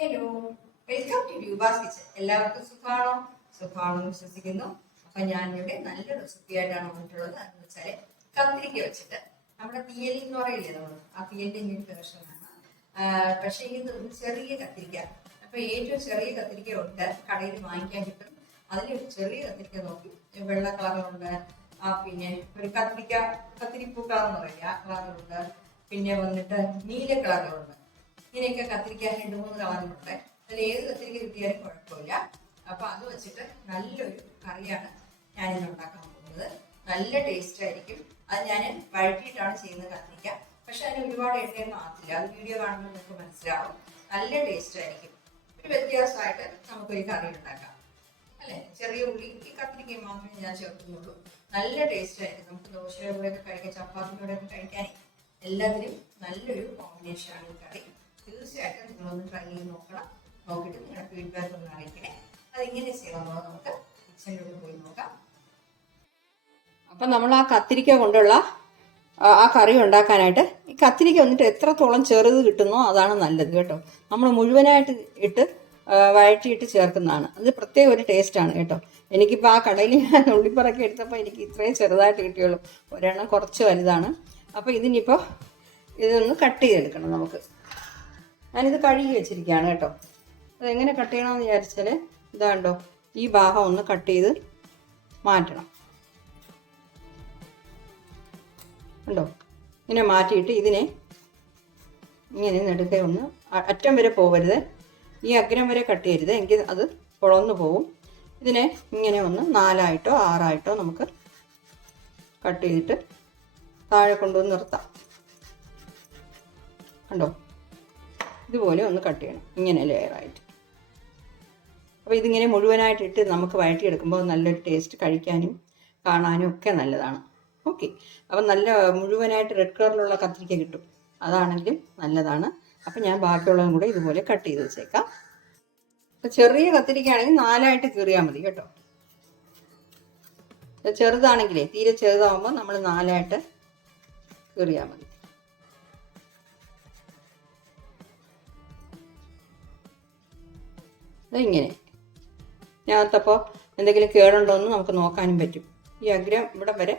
Hello welcome to ഡ്യൂബാസ് kitchen എല്ലാവർക്കും സുഖമാണോ? സുഖമാണെന്ന് വിശ്വസിക്കുന്നു. അപ്പൊ ഞാൻ ഇവിടെ നല്ല റെസിപ്പി ആയിട്ടാണ് വന്നിട്ടുള്ളത്. അതെന്ന് വെച്ചാൽ കത്തിരിക്ക വെച്ചിട്ട്. നമ്മുടെ തീയലി എന്ന് പറയില്ലേ നമ്മൾ ആ തീയലിന്റെ ഇങ്ങനെ വേർഷനാണ് പക്ഷെ ഇത് ചെറിയ കത്തിരിക്ക. അപ്പൊ ഏറ്റവും ചെറിയ കത്തിരിക്ക ഉണ്ട്. കടയിൽ വാങ്ങിക്കാൻ കിട്ടും. ഒരു ചെറിയ കത്തിരിക്ക നോക്കി. വെള്ള കളറുണ്ട് ആ പിന്നെ ഒരു കത്തിരിക്ക കത്തിരിപ്പൂ കളർ എന്ന് പറയില്ല ആ കളറുണ്ട്. പിന്നെ വന്നിട്ട് നീല കളറുണ്ട് ഇങ്ങനെയൊക്കെ കത്തിരിക്കാൻ രണ്ട് മൂന്ന് കളറുണ്ട് അതിൽ ഏത് കത്തിരിക്ക കിട്ടിയാലും കുഴപ്പമില്ല. അപ്പൊ അത് വെച്ചിട്ട് നല്ലൊരു കറിയാണ് ഞാനിന്ന് ഉണ്ടാക്കാൻ പോകുന്നത്. നല്ല ടേസ്റ്റ് ആയിരിക്കും. അത് ഞാൻ വഴറ്റിയിട്ടാണ് ചെയ്യുന്നത് കത്തിരിക്ക. പക്ഷെ അതിന് ഒരുപാട് എണ്ണയൊന്നും ആകത്തില്ല. അത് വീഡിയോ കാണുമ്പോൾ നിങ്ങൾക്ക് മനസ്സിലാവും. നല്ല ടേസ്റ്റ് ആയിരിക്കും. ഒരു വ്യത്യാസമായിട്ട് നമുക്കൊരു കറി ഉണ്ടാക്കാം. അല്ലെ? ചെറിയ ഉള്ളി ഈ കത്തിരിക്ക മാത്രമേ ഞാൻ ചേർക്കുന്നുള്ളൂ. നല്ല ടേസ്റ്റ് ആയിരിക്കും. നമുക്ക് ദോശയുടെ കൂടെയൊക്കെ കഴിക്കാൻ ചപ്പാത്തിയുടെ കൂടെയൊക്കെ കഴിക്കാനേ. എല്ലാത്തിനും നല്ലൊരു കോമ്പിനേഷൻ ആണ് ഈ കറി. തീർച്ചയായിട്ടും നിങ്ങളൊന്ന് ട്രൈ ചെയ്ത് നോക്കണം. നോക്കിയിട്ട് നിങ്ങളുടെ ഫീഡ്ബാക്ക് ഒന്ന് അറിയിക്കണേ. അതെങ്ങനെ ചെയ്യണമെന്ന് നമുക്ക് കിച്ചണിലൂടെ പോയി നോക്കാം. അപ്പം നമ്മൾ ആ കത്തിരിക്ക കൊണ്ടുള്ള ആ കറി ഉണ്ടാക്കാനായിട്ട് ഈ കത്തിരിക്ക വന്നിട്ട് എത്രത്തോളം ചെറുത് കിട്ടുന്നോ അതാണ് നല്ലത് കേട്ടോ. നമ്മൾ മുഴുവനായിട്ട് ഇട്ട് വഴറ്റിയിട്ട് ചേർക്കുന്നതാണ്. അത് പ്രത്യേക ഒരു ടേസ്റ്റാണ് കേട്ടോ. എനിക്കിപ്പോൾ ആ കടയിൽ ഞാൻ ഉള്ളിപ്പറക്കി എടുത്തപ്പോൾ എനിക്ക് ഇത്രയും ചെറുതായിട്ട് കിട്ടിയുള്ളൂ. ഒരെണ്ണം കുറച്ച് വലുതാണ്. അപ്പോൾ ഇതിനിപ്പോൾ ഇതൊന്ന് കട്ട് ചെയ്തെടുക്കണം നമുക്ക്. ഞാനിത് കഴുകി വെച്ചിരിക്കുകയാണ് കേട്ടോ. അതെങ്ങനെ കട്ട് ചെയ്യണമെന്ന് വിചാരിച്ചാൽ ഇതാണ്ടോ ഈ ഭാഗം ഒന്ന് കട്ട് ചെയ്ത് മാറ്റണം. ഉണ്ടോ ഇങ്ങനെ മാറ്റിയിട്ട് ഇതിനെ ഇങ്ങനെ നെടുക്കെ ഒന്ന് അറ്റം വരെ പോകരുത് ഈ അഗ്രം വരെ കട്ട് ചെയ്യരുത്. എങ്കിൽ അത് പൊളന്നു പോവും. ഇതിനെ ഇങ്ങനെ ഒന്ന് നാലായിട്ടോ ആറായിട്ടോ നമുക്ക് കട്ട് ചെയ്തിട്ട് താഴെ കൊണ്ടുവന്ന് നിർത്താം. കണ്ടോ? ഇതുപോലെ ഒന്ന് കട്ട് ചെയ്യണം. ഇങ്ങനെ ലെയറായിട്ട് അപ്പോൾ ഇതിങ്ങനെ മുഴുവനായിട്ട് ഇട്ട് നമുക്ക് വഴറ്റിയെടുക്കുമ്പോൾ നല്ലൊരു ടേസ്റ്റ് കഴിക്കാനും കാണാനും ഒക്കെ നല്ലതാണ്. ഓക്കെ അപ്പം നല്ല മുഴുവനായിട്ട് റെഡ് കളറിലുള്ള കത്തിരിക്ക കിട്ടും. അതാണെങ്കിലും നല്ലതാണ്. അപ്പം ഞാൻ ബാക്കിയുള്ളതും കൂടെ ഇതുപോലെ കട്ട് ചെയ്ത് വെച്ചേക്കാം. ചെറിയ കത്തിരിക്കയാണെങ്കിൽ നാലായിട്ട് കീറിയാൽ മതി കേട്ടോ. ചെറുതാണെങ്കിലേ തീരെ ചെറുതാവുമ്പോൾ നമ്മൾ നാലായിട്ട് കീറിയാൽ മതി. ഇങ്ങനെ ഇതിനകത്തപ്പോൾ എന്തെങ്കിലും കേടുണ്ടോ എന്ന് നമുക്ക് നോക്കാനും പറ്റും. ഈ അഗ്രം ഇവിടെ വരെ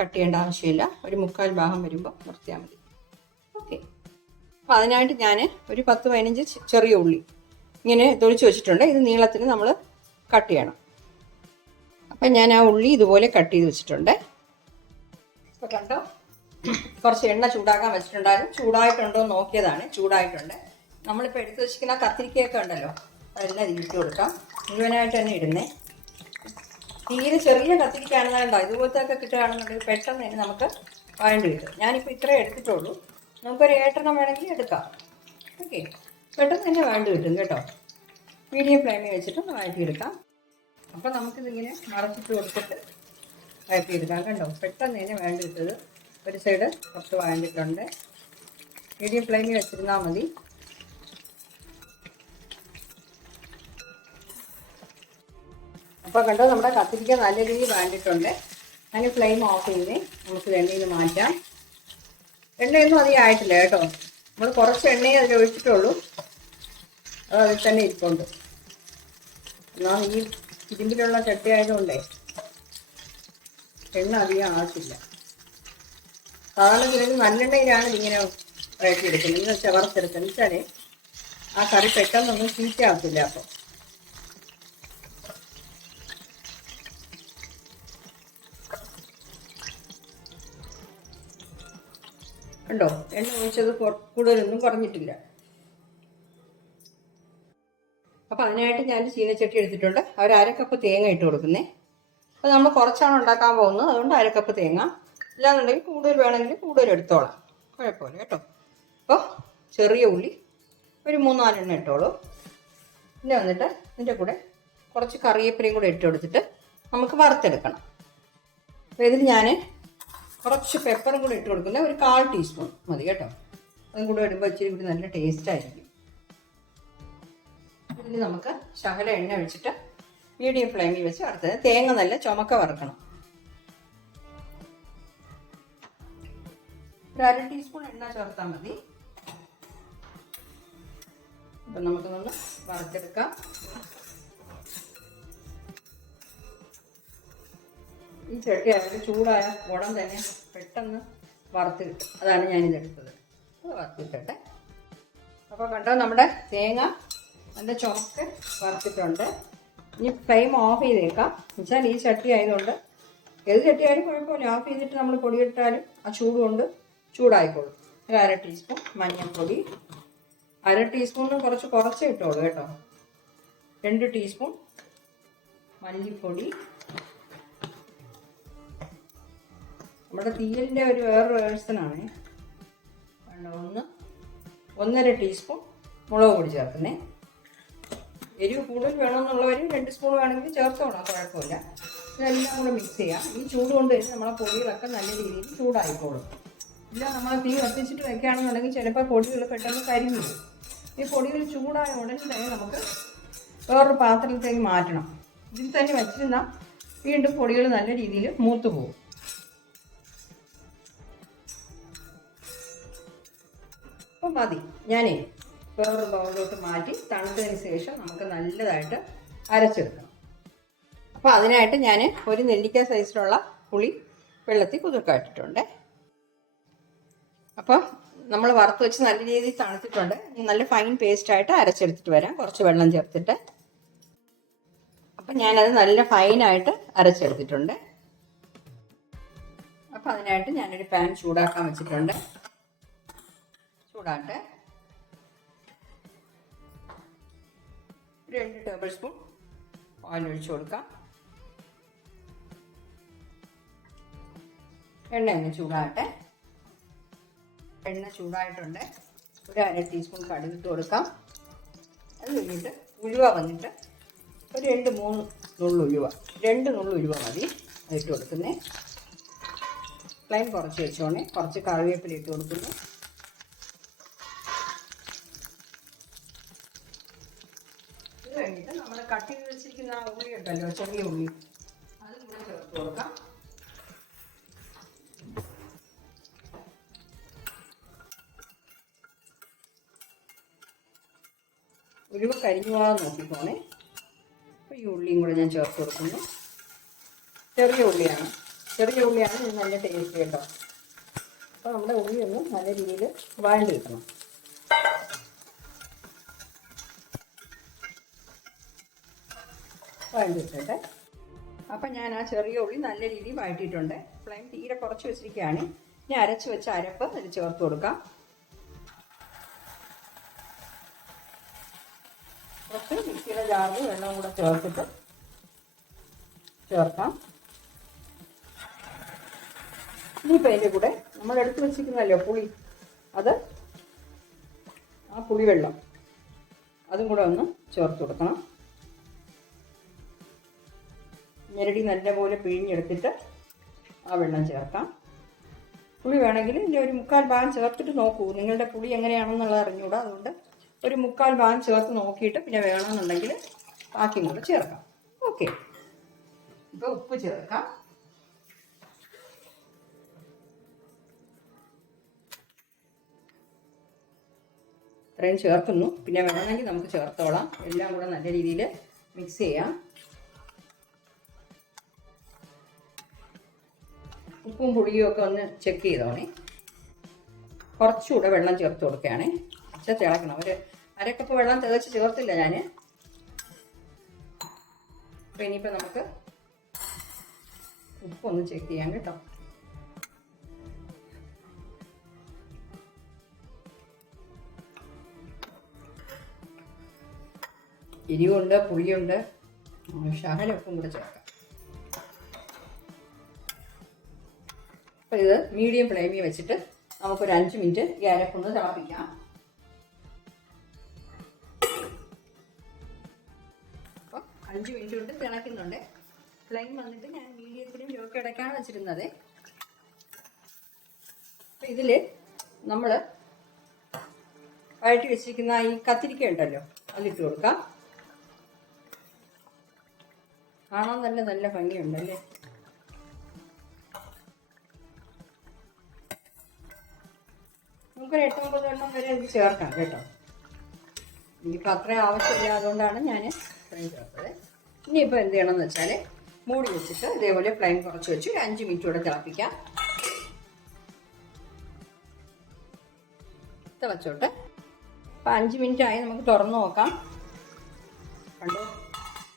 കട്ട് ചെയ്യേണ്ട ആവശ്യമില്ല. ഒരു മുക്കാൽ ഭാഗം വരുമ്പോൾ നിർത്തിയാൽ മതി. ഓക്കെ. അപ്പോൾ അതിനായിട്ട് ഞാൻ ഒരു പത്ത് പതിനഞ്ച് ചെറിയ ഉള്ളി ഇങ്ങനെ തൊളിച്ച് വെച്ചിട്ടുണ്ട്. ഇത് നീളത്തിന് നമ്മൾ കട്ട് ചെയ്യണം. അപ്പം ഞാൻ ആ ഉള്ളി ഇതുപോലെ കട്ട് ചെയ്ത് വെച്ചിട്ടുണ്ട്. ഇപ്പം കണ്ടോ? കുറച്ച് എണ്ണ ചൂടാക്കാൻ വെച്ചിട്ടുണ്ടായിരുന്നു. ചൂടായിട്ടുണ്ടോ നോക്കിയതാണ്. ചൂടായിട്ടുണ്ട്. നമ്മളിപ്പോൾ എടുത്ത് വെച്ചിരിക്കുന്ന കത്തിരിക്കയൊക്കെ ഉണ്ടല്ലോ. ഇതിൽ ഇട്ട് കൊടുക്കാം. മുഴുവനായിട്ട് തന്നെ ഇടുന്നേ. തീരെ ചെറിയ കത്തിരിക്കാണെന്നുണ്ടോ ഇതുപോലത്തെ ഒക്കെ കിട്ടുകയാണെന്നുണ്ടെങ്കിൽ പെട്ടെന്ന് തന്നെ നമുക്ക് വാങ്ങേണ്ടി വരും ഞാനിപ്പോൾ ഇത്രേ എടുത്തിട്ടുള്ളൂ. നമുക്കൊരു ഏട്ടെണ്ണം വേണമെങ്കിൽ എടുക്കാം. ഓക്കെ. പെട്ടെന്ന് തന്നെ വേണ്ടി കിട്ടും കേട്ടോ. മീഡിയം ഫ്ലെയിമിൽ വെച്ചിട്ട് വഴറ്റിയെടുക്കാം. അപ്പോൾ നമുക്കിതിങ്ങനെ മറച്ചിട്ട് കൊടുത്തിട്ട് വഴറ്റിയെടുക്കാം കണ്ടോ? പെട്ടെന്ന് തന്നെ വേണ്ടി കിട്ടത് ഒരു സൈഡ് കുറച്ച് വഴണ്ടിട്ടുണ്ട്. മീഡിയം ഫ്ലെയിമിൽ വെച്ചിരുന്നാൽ മതി. അപ്പോൾ കണ്ടോ നമ്മുടെ കത്തിരിക്ക നല്ല രീതിയിൽ വേണ്ടിയിട്ടുണ്ട് അതിന് ഫ്ലെയിം ഓഫ് ചെയ്ത് നമുക്ക് എണ്ണയിൽ മാറ്റാം. എണ്ണയൊന്നും അധികം ആയിട്ടില്ല കേട്ടോ. നമ്മൾ കുറച്ച് എണ്ണയെ അതിൽ ഒഴിച്ചിട്ടുള്ളൂ. അത് അതിൽ തന്നെ ഇരിപ്പുണ്ട്. എന്നാൽ ഈ ഇരുമ്പിലുള്ള ചട്ടി ആയതുകൊണ്ടേ എണ്ണ അധികം ആവശ്യമില്ല സാധാരണ ചിലത് നല്ലെണ്ണയിലാണ് ഇതിങ്ങനെ വഴറ്റിയെടുക്കുന്നത്. വെച്ചാൽ വറുത്തെടുക്കുന്നത് വെച്ചാൽ ആ കറി പെട്ടെന്നൊന്നും ചീറ്റാകത്തില്ല അപ്പോൾ. ഉണ്ടോ? എണ്ണ ഒഴിച്ചത് കൂടുതലൊന്നും കുറഞ്ഞിട്ടില്ല. അപ്പൊ അതിനായിട്ട് ഞാൻ ചീനച്ചട്ടി എടുത്തിട്ടുണ്ട്. അവർ അരക്കപ്പ് തേങ്ങ ഇട്ട് കൊടുക്കുന്നേ. അപ്പോൾ നമ്മൾ കുറച്ചാണ് ഉണ്ടാക്കാൻ പോകുന്നത്. അതുകൊണ്ട് അരക്കപ്പ് തേങ്ങ. ഇല്ലാന്നുണ്ടെങ്കിൽ കൂടുതൽ വേണമെങ്കിൽ കൂടുതൽ എടുത്തോളാം. കുഴപ്പമില്ല കേട്ടോ. അപ്പോൾ ചെറിയ ഉള്ളി ഒരു മൂന്നാലെണ്ണം ഇട്ടോളൂ. പിന്നെ വന്നിട്ട് ഇതിന്റെ കൂടെ കുറച്ച് കറിവേപ്പിലയും കൂടെ ഇട്ട് കൊടുത്തിട്ട് നമുക്ക് വറുത്തെടുക്കണം. അപ്പോൾ ഇതിൽ ഞാൻ കുറച്ച് പെപ്പറും കൂടി ഇട്ട് കൊടുക്കുന്നത് ഒരു കാൽ ടീസ്പൂൺ മതി കേട്ടോ. അതും കൂടെ ഇടുമ്പോൾ ഇച്ചിരി കൂടി നല്ല ടേസ്റ്റ് ആയിരിക്കും. ഇനി നമുക്ക് ശകല എണ്ണ ഒഴിച്ചിട്ട് മീഡിയം ഫ്ലെയിമിൽ വെച്ച് വറുത്തത്. തേങ്ങ നല്ല ചുമക്ക വറുക്കണം. ഒരു അര ടീസ്പൂൺ എണ്ണ ചേർത്താൽ മതി. അപ്പം നമുക്കൊന്ന് വറുത്തെടുക്കാം. ഈ ചട്ടി അതിൽ ചൂടായ ഉടൻ തന്നെ പെട്ടെന്ന് വറുത്ത് കിട്ടും അതാണ് ഞാനിതെടുത്തത്. വറുത്തിട്ടെ അപ്പോൾ കണ്ടോ നമ്മുടെ തേങ്ങ നല്ല ചുമക്ക് വറുത്തിട്ടുണ്ട്. ഇനി ഫ്ലെയിം ഓഫ് ചെയ്തേക്കാം. എന്നുവെച്ചാൽ ഈ ചട്ടി ആയതുകൊണ്ട് ഏത് ചട്ടിയായാലും കുഴപ്പമില്ല. ഓഫ് ചെയ്തിട്ട് നമ്മൾ പൊടിയിട്ടാലും ആ ചൂട് കൊണ്ട് ചൂടായിക്കോളും. ഒരു അര ടീസ്പൂൺ മഞ്ഞൾപ്പൊടി. അര ടീസ്പൂണിന് കുറച്ച് കുറച്ച് ഇട്ടോളൂ കേട്ടോ. രണ്ട് ടീസ്പൂൺ മല്ലിപ്പൊടി. നമ്മുടെ തീയലിന്റെ ഒരു വേറൊരു വേഴ്സനാണ് ഒന്ന് ഒന്നര ടീസ്പൂൺ മുളക് പൊടി ചേർക്കുന്നേ. എരിവ് കൂടുതൽ വേണമെന്നുള്ളവർ രണ്ട് സ്പൂൺ വേണമെങ്കിൽ ചേർത്തോണം കുഴപ്പമില്ല. ഇതെല്ലാം കൂടെ മിക്സ് ചെയ്യാം. ഈ ചൂട് കൊണ്ട് തന്നെ നമ്മളെ പൊടികളൊക്കെ നല്ല രീതിയിൽ ചൂടായിക്കോളും. ഇല്ല നമ്മൾ തീ കത്തിച്ചിട്ട് വെക്കുകയാണെന്നുണ്ടെങ്കിൽ ചിലപ്പോൾ പൊടികൾ പെട്ടെന്ന് കരിഞ്ഞു ഈ പൊടികൾ ചൂടായ ഉടനെ തന്നെ നമുക്ക് വേറൊരു പാത്രത്തിലേക്ക് മാറ്റണം. ഇതിൽ തന്നെ വെച്ചിരുന്നാൽ വീണ്ടും പൊടികൾ നല്ല രീതിയിൽ മൂത്ത് പോകും. അപ്പം മതി. ഞാനേ വേറൊരു ബൗളിലോട്ട് മാറ്റി തണുത്തതിന് ശേഷം നമുക്ക് നല്ലതായിട്ട് അരച്ചെടുക്കണം അപ്പോൾ അതിനായിട്ട് ഞാൻ ഒരു നെല്ലിക്ക സൈസിലുള്ള പുളി വെള്ളത്തിൽ കുതിർക്കായിട്ടിട്ടുണ്ട് അപ്പോൾ നമ്മൾ വറുത്ത് വെച്ച് നല്ല രീതിയിൽ തണുത്തിട്ടുണ്ട്. നല്ല ഫൈൻ പേസ്റ്റായിട്ട് അരച്ചെടുത്തിട്ട് വരാം. കുറച്ച് വെള്ളം ചേർത്തിട്ട്. അപ്പം ഞാനത് നല്ല ഫൈനായിട്ട് അരച്ചെടുത്തിട്ടുണ്ട്. അപ്പം അതിനായിട്ട് ഞാനൊരു പാൻ ചൂടാക്കാൻ വെച്ചിട്ടുണ്ട്. ഒരു രണ്ട് ടേബിൾ സ്പൂൺ ഓയിൽ ഒഴിച്ചു കൊടുക്കാം. എണ്ണ ഒന്ന് ചൂടാകട്ടെ. എണ്ണ ചൂടായിട്ടുണ്ട്. ഒരു അര ടീസ്പൂൺ കടുകിട്ട് കൊടുക്കാം. അത് കഴിഞ്ഞിട്ട് ഉലുവ വന്നിട്ട് ഒരു രണ്ട് മൂന്ന് നുള്ളു ഉലുവ. രണ്ട് നുള്ളു ഉലുവ മതി. അതിട്ട് കൊടുക്കുന്നേ. ഫ്ലെയിം കുറച്ച് വെച്ചോണേ. കുറച്ച് കറിവേപ്പില ഇട്ട് കൊടുക്കുന്നു. കഴിഞ്ഞിട്ട് നമ്മൾ കട്ട് വെച്ചിരിക്കുന്ന ആ ഉള്ളി ഉണ്ടല്ലോ ചെറിയ ഉള്ളി. അതും കൂടെ ചേർത്ത് കൊടുക്കാം. ഉലുവ കരിഞ്ഞു പോകാൻ നോക്കിക്കോണേ. അപ്പോൾ ഈ ഉള്ളിയും കൂടെ ഞാൻ ചേർത്ത് കൊടുക്കുന്നു. ചെറിയ ഉള്ളിയാണ്. ചെറിയ ഉള്ളിയാണ് നല്ല ടേസ്റ്റ് കേട്ടോ. അപ്പോൾ നമ്മുടെ ഉള്ളി ഒന്ന് നല്ല രീതിയിൽ വഴണ്ടി കിട്ടണം വഴണ്ടിട്ടട്ടെ അപ്പം ഞാൻ ആ ചെറിയ ഉള്ളി നല്ല രീതിയിൽ വഴറ്റിയിട്ടുണ്ട്. ഫ്ലെയിം തീരെ കുറച്ച് വെച്ചിരിക്കുകയാണ്. ഇനി അരച്ച് വെച്ച അരപ്പ് അതിൽ ചേർത്ത് കൊടുക്കാം. കുറച്ച് മിക്സിയുടെ ജാറിൽ വെള്ളം കൂടെ ചേർത്തിട്ട് ചേർക്കാം. ഇനിയിപ്പോൾ അതിന്റെ കൂടെ നമ്മൾ എടുത്ത് വെച്ചിരിക്കുന്നല്ലോ പുളി? അത് ആ പുളിവെള്ളം. അതും കൂടെ ഒന്ന് ചേർത്ത് കൊടുക്കണം. ഞെരടി നല്ലപോലെ പിഴിഞ്ഞെടുത്തിട്ട് ആ വെള്ളം ചേർക്കാം. പുളി വേണമെങ്കിൽ ഇതിന്റെ ഒരു മുക്കാൽ ഭാഗം ചേർത്തിട്ട് നോക്കൂ. നിങ്ങളുടെ പുളി എങ്ങനെയാണെന്നുള്ളത് അറിഞ്ഞുകൂടാ. അതുകൊണ്ട് ഒരു മുക്കാൽ ഭാഗം ചേർത്ത് നോക്കിയിട്ട് പിന്നെ വേണമെന്നുണ്ടെങ്കിൽ ബാക്കി കൂടെ ചേർക്കാം. ഓക്കെ. ഇപ്പോൾ ഉപ്പ് ചേർക്കാം. ഇത്രയും ചേർക്കുന്നു. പിന്നെ വേണമെങ്കിൽ നമുക്ക് ചേർത്തോളാം. എല്ലാം കൂടെ നല്ല രീതിയിൽ മിക്സ് ചെയ്യാം. ഉപ്പും പുളിയും ഒക്കെ ഒന്ന് ചെക്ക് ചെയ്തോണേ. കുറച്ചുകൂടെ വെള്ളം ചേർത്ത് കൊടുക്കുകയാണേ. പക്ഷെ തിളക്കണം. ഒരു അരക്കപ്പ് വെള്ളം തികച്ച് ചേർത്തില്ല ഞാൻ അപ്പം ഇനിയിപ്പോൾ നമുക്ക് ഉപ്പൊന്ന് ചെക്ക് ചെയ്യാം കേട്ടോ. എരിവുണ്ട് പുളിയുണ്ട് ശകലം ഉപ്പും കൂടെ ചേർക്കാം. അപ്പോൾ ഇത് മീഡിയം ഫ്ലെയിമിൽ വെച്ചിട്ട് നമുക്കൊരു അഞ്ച് മിനിറ്റ് ഈ അരപ്പൊന്ന് തിളപ്പിക്കാം. അപ്പോൾ അഞ്ച് മിനിറ്റ് കൊണ്ട് തിളയ്ക്കുന്നുണ്ട് ഫ്ലെയിം വന്നിട്ട് ഞാൻ മീഡിയത്തിലും ലോക്ക് അടയ്ക്കാണ് വെച്ചിരുന്നത്. അപ്പോൾ ഇതിൽ നമ്മൾ വഴറ്റി വെച്ചിരിക്കുന്ന ഈ കത്തിരിക്ക ഉണ്ടല്ലോ അതിട്ട് കൊടുക്കാം. കാണാൻ തന്നെ നല്ല ഭംഗിയുണ്ടല്ലേ? നമുക്കൊരു എട്ട് ഒമ്പത് എണ്ണം വരെ ഇത് ചേർക്കാം കേട്ടോ. ഇനിയിപ്പോൾ അത്രയും ആവശ്യമില്ല അതുകൊണ്ടാണ് ഞാൻ ഇത്രയും ചേർത്തത്. ഇനിയിപ്പോൾ എന്ത് ചെയ്യണമെന്ന് വെച്ചാൽ മൂടി വെച്ചിട്ട് ഇതേപോലെ ഫ്ലെയിം കുറച്ച് വെച്ച് ഒരു അഞ്ച് മിനിറ്റ് കൂടെ തിളപ്പിക്കാം. തിളച്ചോട്ടെ. അപ്പം അഞ്ച് മിനിറ്റ് ആയി നമുക്ക് തുറന്ന് നോക്കാം. കണ്ടോ?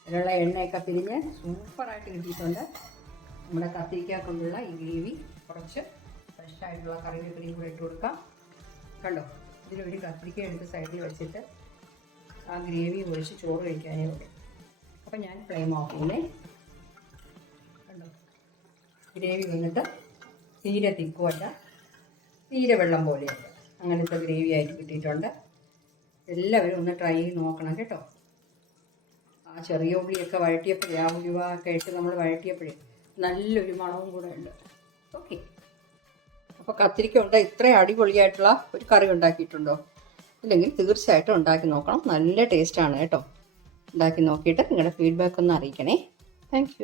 അതിലുള്ള എണ്ണയൊക്കെ പിരിഞ്ഞ് സൂപ്പറായിട്ട് കിട്ടിയിട്ടുണ്ട്. നമ്മുടെ കത്തിരിക്ക കൊണ്ടുള്ള ഈ ഗ്രേവി കുറച്ച് ഫ്രഷ് ആയിട്ടുള്ള കറിവേപ്പിലയും കൂടെ ഇട്ട് കൊടുക്കാം. കണ്ടോ? ഇതിലൊരു കത്തിരിക്ക എടുത്ത് സൈഡിൽ വെച്ചിട്ട് ആ ഗ്രേവി ഒഴിച്ച് ചോറ് കഴിക്കാനേ ഉള്ളൂ. അപ്പം ഞാൻ ഫ്ലെയിം ഓഫ് ചെയ്യുന്നേ. കണ്ടോ? ഗ്രേവി വന്നിട്ട് തീരെ തിക്കുമല്ല തീരെ വെള്ളം പോലെയല്ല. അങ്ങനത്തെ ഗ്രേവി ആയിട്ട് കിട്ടിയിട്ടുണ്ട്. എല്ലാവരും ഒന്ന് ട്രൈ ചെയ്ത് നോക്കണം കേട്ടോ. ആ ചെറിയ ഉള്ളിയൊക്കെ വഴറ്റിയപ്പോഴേ ആ ഉലുവ ഒക്കെ ഇട്ട് നമ്മൾ വഴറ്റിയപ്പോഴേ നല്ലൊരു മണവും കൂടെ ഉണ്ട്. ഓക്കെ അപ്പോൾ കത്തിരിക്ക ഉണ്ട്. ഇത്ര അടിപൊളിയായിട്ടുള്ള ഒരു കറി ഉണ്ടാക്കിയിട്ടുണ്ടോ? ഇല്ലെങ്കിൽ തീർച്ചയായിട്ടും ഉണ്ടാക്കി നോക്കണം. നല്ല ടേസ്റ്റാണ് കേട്ടോ. ഉണ്ടാക്കി നോക്കിയിട്ട് നിങ്ങളുടെ ഫീഡ്ബാക്ക് ഒന്ന് അറിയിക്കണേ. താങ്ക്